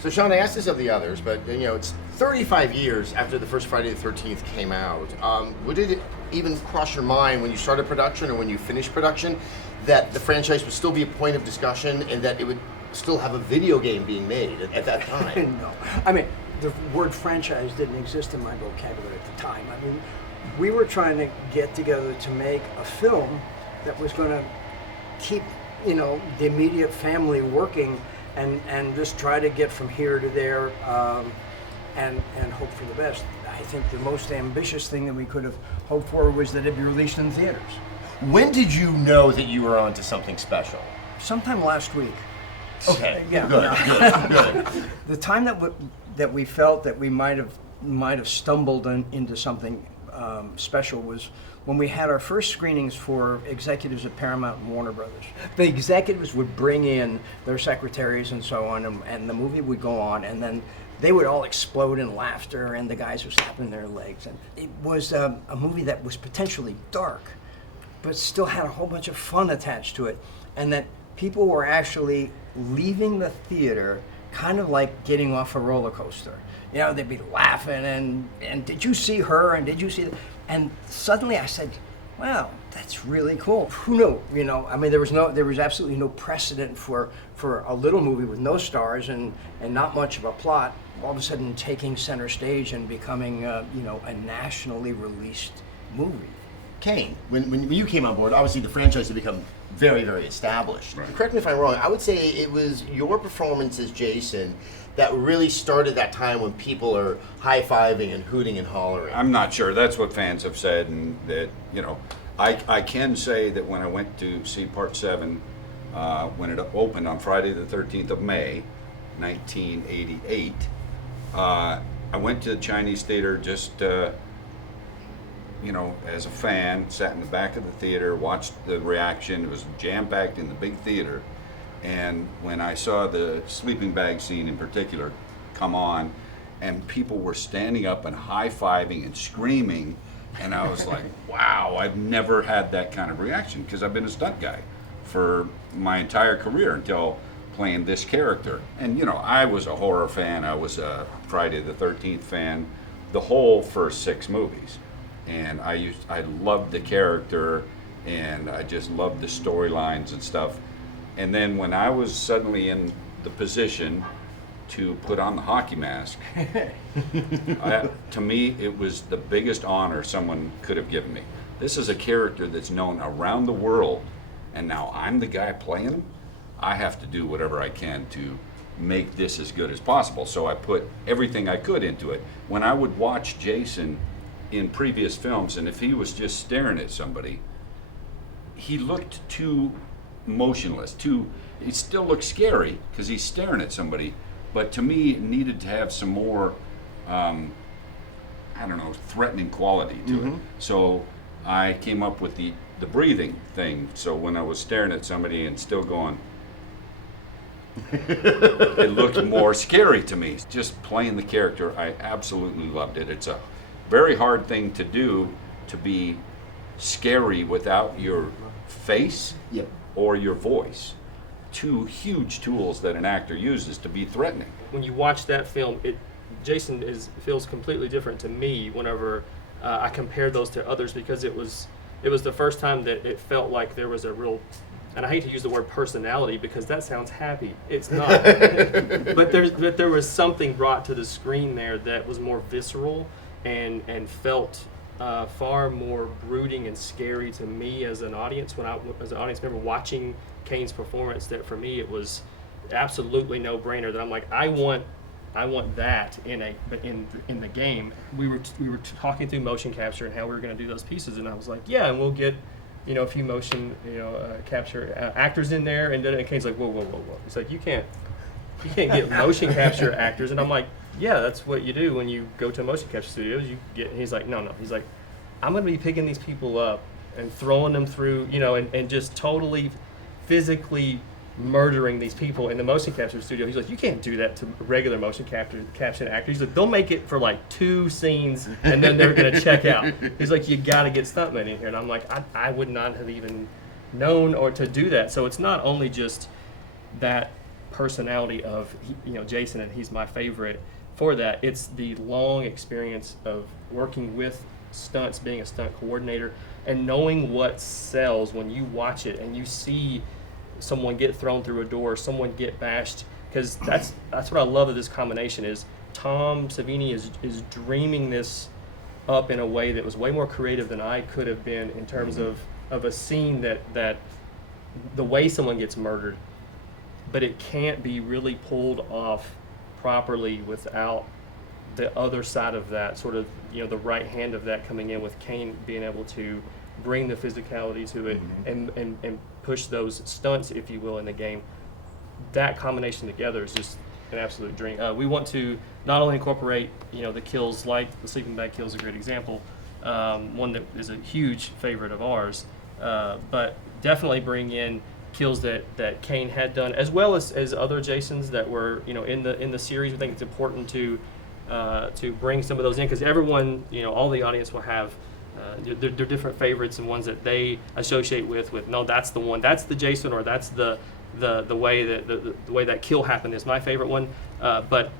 So Sean, I asked this of the others, but it's 35 years after the first Friday the 13th came out. Would it even cross your mind when you started production or when you finished production that the franchise would still be a point of discussion and that it would still have a video game being made at that time? No. I mean, the word franchise didn't exist in my vocabulary at the time. I mean, we were trying to get together to make a film that was going to keep, the immediate family working and just try to get from here to there and hope for the best. I think the most ambitious thing that we could have hoped for was that it'd be released in theaters. When did you know that you were onto something special? Sometime last week. Okay. Yeah. Good. The time that we felt that we might have stumbled into something special was when we had our first screenings for executives at Paramount and Warner Brothers. The executives would bring in their secretaries and so on, and the movie would go on, and then they would all explode in laughter, and the guys were slapping their legs. And it was a movie that was potentially dark, but still had a whole bunch of fun attached to it, and that people were actually leaving the theater kind of like getting off a roller coaster. They'd be laughing and did you see her and did you see that? And suddenly I said, wow, that's really cool. Who knew? I mean, there was absolutely no precedent for a little movie with no stars and not much of a plot, all of a sudden taking center stage and becoming a nationally released movie. Kane, when you came on board, obviously the franchise had become very, very established. Right. Correct me if I'm wrong, I would say it was your performance as Jason that really started that time when people are high-fiving and hooting and hollering. I'm not sure. That's what fans have said, and that, I can say that when I went to see Part 7, when it opened on Friday the 13th of May, 1988, I went to the Chinese theater just, as a fan, sat in the back of the theater, watched the reaction. It was jam-packed in the big theater. And when I saw the sleeping bag scene in particular come on, and people were standing up and high-fiving and screaming, and I was like, wow, I've never had that kind of reaction, because I've been a stunt guy for my entire career until playing this character. And I was a horror fan, I was a Friday the 13th fan, the whole first 6 movies. And I loved the character, and I just loved the storylines and stuff. And then when I was suddenly in the position to put on the hockey mask, to me, it was the biggest honor someone could have given me. This is a character that's known around the world, and now I'm the guy playing him. I have to do whatever I can to make this as good as possible. So I put everything I could into it. When I would watch Jason in previous films, and if he was just staring at somebody, he looked too motionless, he still looked scary because he's staring at somebody, but to me it needed to have some more threatening quality to it. So I came up with the breathing thing, so when I was staring at somebody and still going, it looked more scary to me. Just playing the character, I absolutely loved it. It's a very hard thing to do, to be scary without your face or your voice. 2 huge tools that an actor uses to be threatening. When you watch that film, Jason feels completely different to me whenever I compare those to others, because it was the first time that it felt like there was a real, and I hate to use the word personality because that sounds happy. It's not. but there was something brought to the screen there that was more visceral and felt far more brooding and scary to me as an audience as an audience member watching Kane's performance. That for me it was absolutely no brainer. That I'm like, I want that in the game. We were talking through motion capture and how we were going to do those pieces, and I was like, yeah, and we'll get a few motion capture actors in there, and Kane's like, whoa. He's like, you can't get motion capture actors, and I'm like, yeah, that's what you do when you go to motion capture studios. You get. And he's like, no. He's like, I'm going to be picking these people up and throwing them through, and just totally physically murdering these people in the motion capture studio. He's like, you can't do that to regular motion caption actors. He's like, they'll make it for like 2 scenes and then they're going to check out. He's like, you got to get stuntmen in here. And I'm like, I would not have even known or to do that. So it's not only just that personality of Jason, and he's my favorite for that. It's the long experience of working with stunts, being a stunt coordinator, and knowing what sells when you watch it and you see someone get thrown through a door, someone get bashed, because that's what I love of this combination is Tom Savini is dreaming this up in a way that was way more creative than I could have been in terms of a scene that the way someone gets murdered, but it can't be really pulled off properly without the other side of that, sort of, the right hand of that coming in with Kane being able to bring the physicality to it and push those stunts, if you will, in the game. That combination together is just an absolute dream. We want to not only incorporate, the kills, like the sleeping bag kill is a great example, one that is a huge favorite of ours, but definitely bring in kills that Kane had done, as well as other Jasons that were, in the series. We think it's important to bring some of those in, because everyone, all the audience will have their different favorites and ones that they associate with no, that's the one, that's the Jason, or that's the way that the way that kill happened is my favorite one. But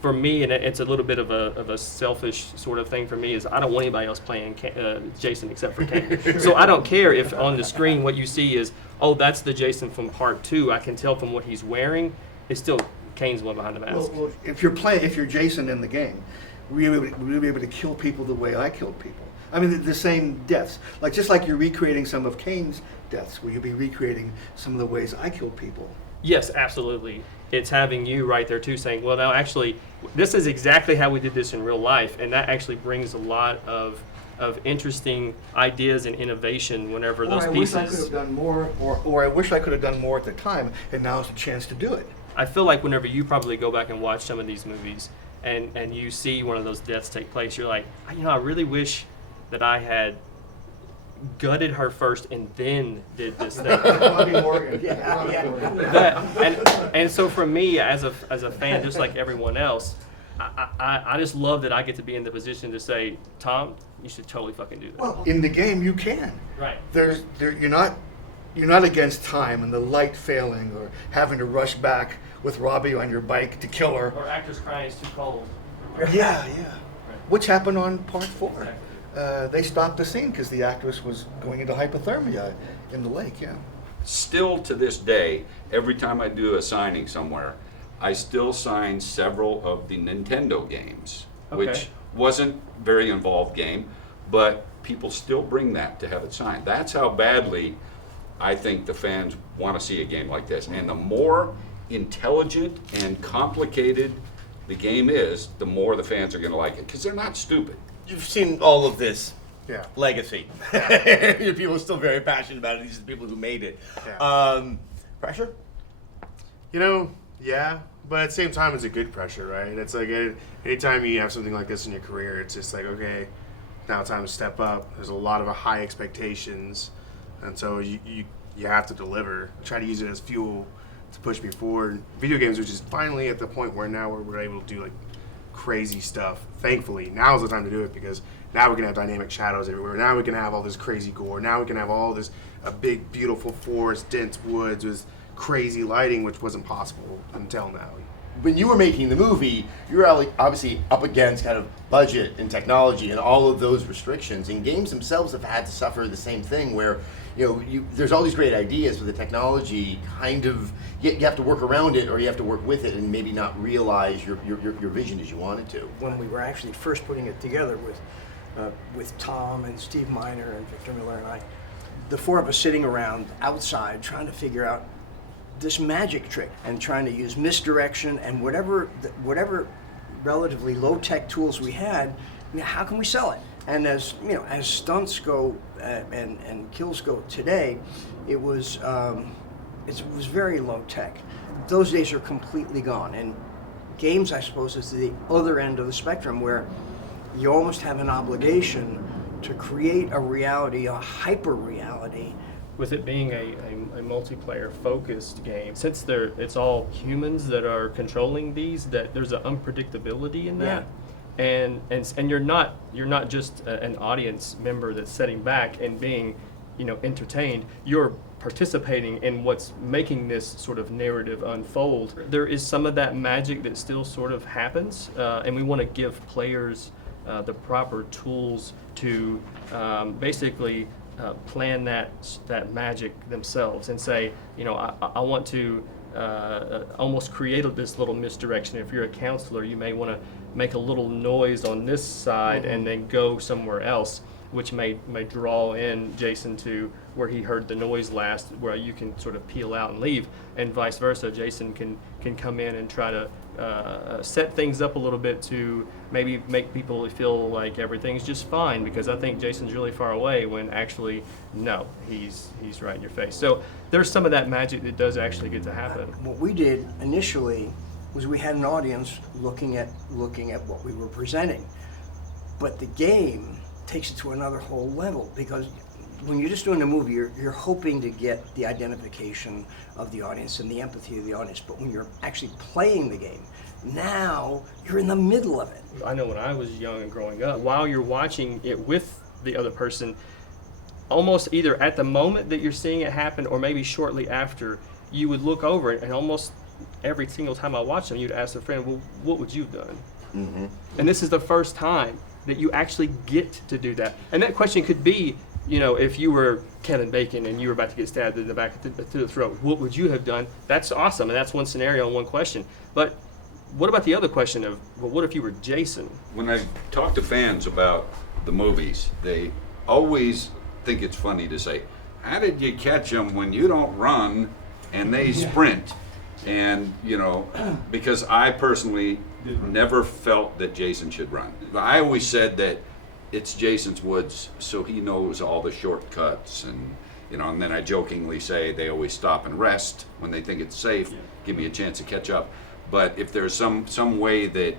for me, and it's a little bit of a selfish sort of thing for me, is I don't want anybody else playing Jason except for Kane. So I don't care if on the screen what you see is, oh, that's the Jason from part 2. I can tell from what he's wearing, it's still Kane's one behind the mask. Well, if you're Jason in the game, will you be able to kill people the way I killed people? I mean, the same deaths. Just like you're recreating some of Kane's deaths, will you be recreating some of the ways I killed people? Yes, absolutely. It's having you right there too, saying, well, now actually, this is exactly how we did this in real life, and that actually brings a lot of interesting ideas and innovation whenever those pieces. I wish I could have done more, or I wish I could have done more at the time, and now's the chance to do it. I feel like whenever you probably go back and watch some of these movies, and you see one of those deaths take place, you're like, I really wish that I had gutted her first and then did this thing. Bobby Morgan. And so for me, as a fan, just like everyone else, I just love that I get to be in the position to say, Tom, you should totally fucking do that. Well, in the game you can. Right. You're not against time and the light failing, or having to rush back with Robbie on your bike to kill her. Or actors crying, it's too cold. Yeah. Right. Which happened on part 4. Exactly. They stopped the scene because the actress was going into hypothermia in the lake. Yeah. Still to this day, every time I do a signing somewhere, I still sign several of the Nintendo games, which wasn't a very involved game, but people still bring that to have it signed. That's how badly I think the fans want to see a game like this. And the more intelligent and complicated the game is, the more the fans are going to like it, because they're not stupid. You've seen all of this Yeah. legacy. People are still very passionate about it. These are the people who made it. Yeah. Pressure? Yeah, but at the same time, it's a good pressure, right? It's like anytime you have something like this in your career, it's just like, okay, now time to step up. There's a lot of high expectations, and so you have to deliver. Try to use it as fuel to push me forward. Video games, which is finally at the point where now we're able to do like crazy stuff. Thankfully, now is the time to do it, because now we can have dynamic shadows everywhere. Now we can have all this crazy gore. Now we can have all this a big, beautiful forest, dense woods with crazy lighting, which wasn't possible until now. When you were making the movie, you were obviously up against kind of budget and technology and all of those restrictions. And games themselves have had to suffer the same thing, where there's all these great ideas, but the technology kind of you have to work around it, or you have to work with it, and maybe not realize your vision as you wanted to. When we were actually first putting it together with Tom and Steve Miner and Victor Miller and I, the 4 of us sitting around outside trying to figure out this magic trick and trying to use misdirection and whatever relatively low-tech tools we had, how can we sell it? And as stunts go and kills go today, it was very low-tech. Those days are completely gone. And games, I suppose, is the other end of the spectrum, where you almost have an obligation to create a reality, a hyper-reality. With it being a multiplayer focused game, since it's all humans that are controlling these, that there's an unpredictability in that. And you're not just an audience member that's sitting back and being entertained. You're participating in what's making this sort of narrative unfold. There is some of that magic that still sort of happens, and we want to give players the proper tools to basically plan that magic themselves and say, I want to almost create this little misdirection. If you're a counselor, you may want to make a little noise on this side and then go somewhere else, which may draw in Jason to where he heard the noise last, where you can sort of peel out and leave, and vice versa. Jason can come in and try to set things up a little bit to maybe make people feel like everything's just fine, because I think Jason's really far away when actually, no, he's right in your face. So there's some of that magic that does actually get to happen. What we did initially was we had an audience looking at what we were presenting, but the game takes it to another whole level, because when you're just doing a movie, you're hoping to get the identification of the audience and the empathy of the audience. But when you're actually playing the game, now you're in the middle of it. I know when I was young and growing up, while you're watching it with the other person, almost either at the moment that you're seeing it happen or maybe shortly after, you would look over it, and almost every single time I watched them, you'd ask a friend, well, what would you have done? Mm-hmm. And this is the first time that you actually get to do that. And that question could be, if you were Kevin Bacon and you were about to get stabbed in the back to the throat, what would you have done? That's awesome, and that's one scenario and one question. But what about the other question of, well, what if you were Jason? When I talk to fans about the movies, they always think it's funny to say, how did you catch them when you don't run and they sprint? And, because I personally never felt that Jason should run. I always said that it's Jason's woods, so he knows all the shortcuts, and and then I jokingly say they always stop and rest when they think it's safe, give me a chance to catch up. But if there's some way that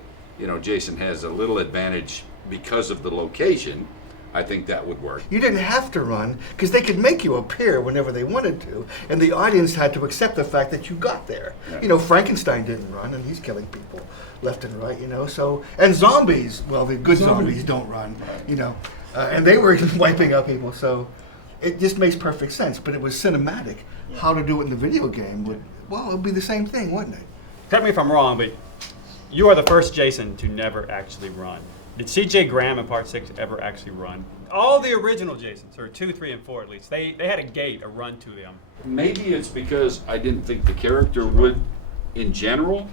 Jason has a little advantage because of the location, I think that would work. You didn't have to run, because they could make you appear whenever they wanted to, and the audience had to accept the fact that you got there. Yeah. Frankenstein didn't run, and he's killing people left and right, so, and zombies, well, the good zombies don't run, and they were wiping out people, so it just makes perfect sense, but it was cinematic. How to do it in the video game it would be the same thing, wouldn't it? Correct me if I'm wrong, but you are the first Jason to never actually run. Did C.J. Graham in Part 6 ever actually run? All the original Jasons, or 2, 3, and 4 at least, they had a run to them. Maybe it's because I didn't think the character would in general,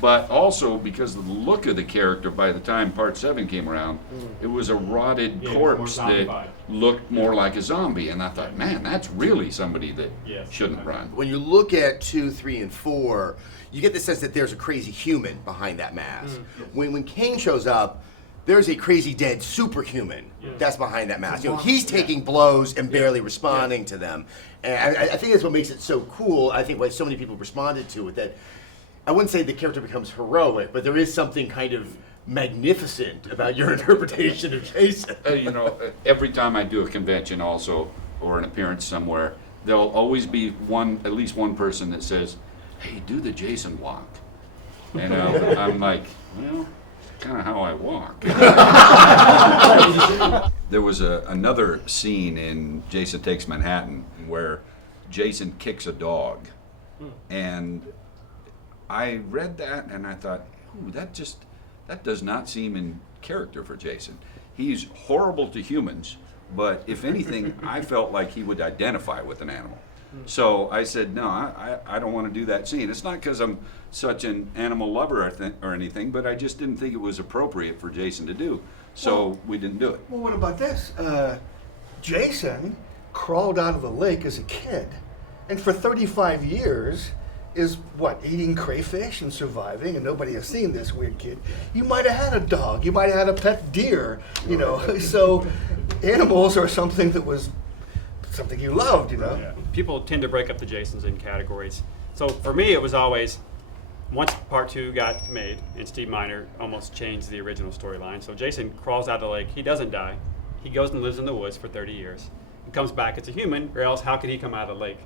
but also because of the look of the character by the time Part 7 came around, it was a rotted corpse that looked more like a zombie, and I thought, man, that's really somebody that shouldn't run. When you look at 2, 3, and 4, you get the sense that there's a crazy human behind that mask. When Kane shows up, there's a crazy dead superhuman that's behind that mask. He's taking blows and barely responding to them. And I think that's what makes it so cool. I think why so many people responded to it, that I wouldn't say the character becomes heroic, but there is something kind of magnificent about your interpretation of Jason. Every time I do a convention also, or an appearance somewhere, there'll always be at least one person that says, hey, do the Jason walk. And I'm like, well, kind of how I walk. There was another scene in Jason Takes Manhattan where Jason kicks a dog, and I read that and I thought, ooh, that does not seem in character for Jason. He's horrible to humans, but if anything, I felt like he would identify with an animal. So I said, no, I don't want to do that scene. It's not because I'm such an animal lover or anything, but I just didn't think it was appropriate for Jason to do. So we didn't do it. Well, what about this? Jason crawled out of the lake as a kid, and for 35 years is eating crayfish and surviving, and nobody has seen this weird kid. You might have had a dog, you might have had a pet deer, so animals are something that was something you loved, Yeah. People tend to break up the Jasons in categories. So for me, it was always, once Part 2 got made, and Steve Miner almost changed the original storyline. So Jason crawls out of the lake, he doesn't die. He goes and lives in the woods for 30 years. He comes back as a human, or else how could he come out of the lake?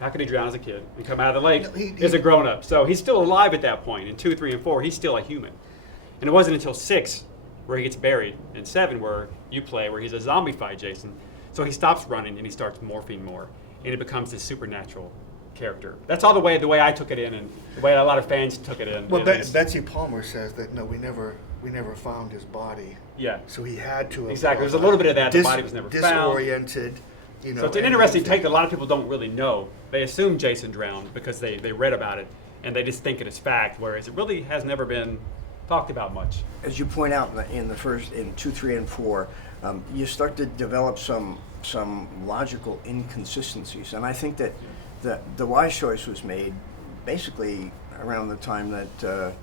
How could he drown as a kid and come out of the lake as a grown-up? So he's still alive at that point. In 2, 3, and 4, he's still a human. And it wasn't until 6 where he gets buried, and 7 where you play, where he's a zombified Jason. So he stops running and he starts morphing more, and it becomes this supernatural character. That's all the way I took it in, and the way a lot of fans took it in. Well, It is- Betsy Palmer says that no, we never found his body. yeah. So he had to have Exactly. There's a little bit of that. The body was never found. disoriented. You know, So it's an and interesting everything. take that a lot of people don't really know. They assume Jason drowned because they read about it, and they just think it is fact, whereas it really has never been talked about much. As you point out in the first, in 2, 3, and 4, you start to develop some logical inconsistencies, and I think that the wise choice was made basically around the time that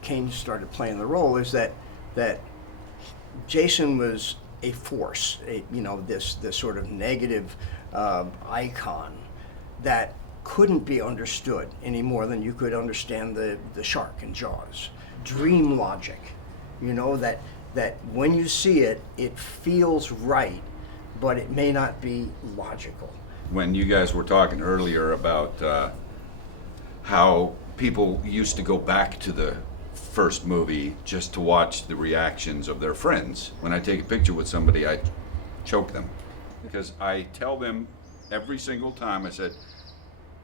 Kane started playing the role. Is that Jason was a force, this sort of negative icon that couldn't be understood any more than you could understand the shark in Jaws. Dream logic, that when you see it, it feels right, but it may not be logical. When you guys were talking earlier about how people used to go back to the first movie just to watch the reactions of their friends. When I take a picture with somebody, I choke them because I tell them every single time, I said,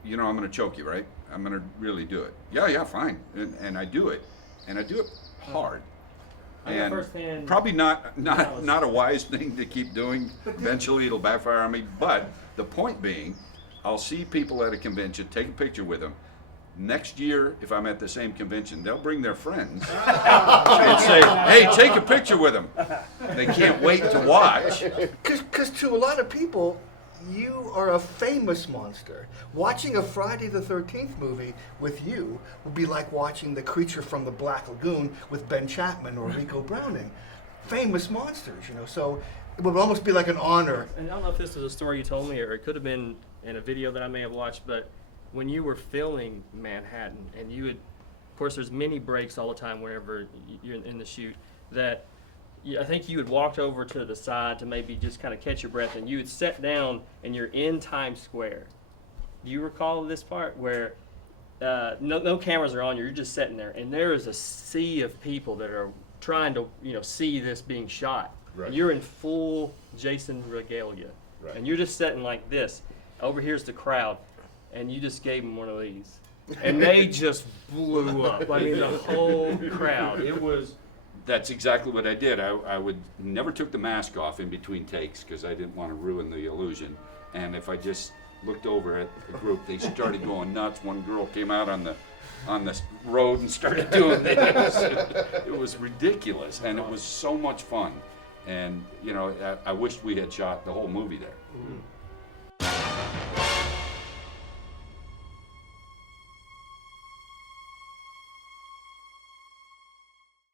I'm going to choke you, right? I'm going to really do it. Yeah, fine. And I do it. And I do it hard. I got And firsthand- probably not a wise thing to keep doing. Eventually it'll backfire on me. But the point being, I'll see people at a convention, take a picture with them. Next year, if I'm at the same convention, they'll bring their friends and say, hey, take a picture with them. They can't wait to watch. Because to a lot of people, you are a famous monster. Watching a Friday the 13th movie with you would be like watching The Creature from the Black Lagoon with Ben Chapman or Rico Browning. Famous monsters, so it would almost be like an honor. And I don't know if this was a story you told me, or it could have been in a video that I may have watched, but when you were filming Manhattan, and you would, of course, there's many breaks all the time whenever you're in the shoot, that I think you had walked over to the side to maybe just kind of catch your breath, and you had sat down and you're in Times Square. Do you recall this part where no cameras are on you, you're just sitting there, and there is a sea of people that are trying to see this being shot. Right. And you're in full Jason regalia. Right. And you're just sitting like this. Over here's the crowd, and you just gave them one of these. And they just blew up. I mean, the whole crowd. It was... That's exactly what I did. I would never took the mask off in between takes because I didn't want to ruin the illusion. And if I just looked over at the group, they started going nuts. One girl came out on the road and started doing this. It was ridiculous, and it was so much fun. And I wished we had shot the whole movie there. Mm-hmm.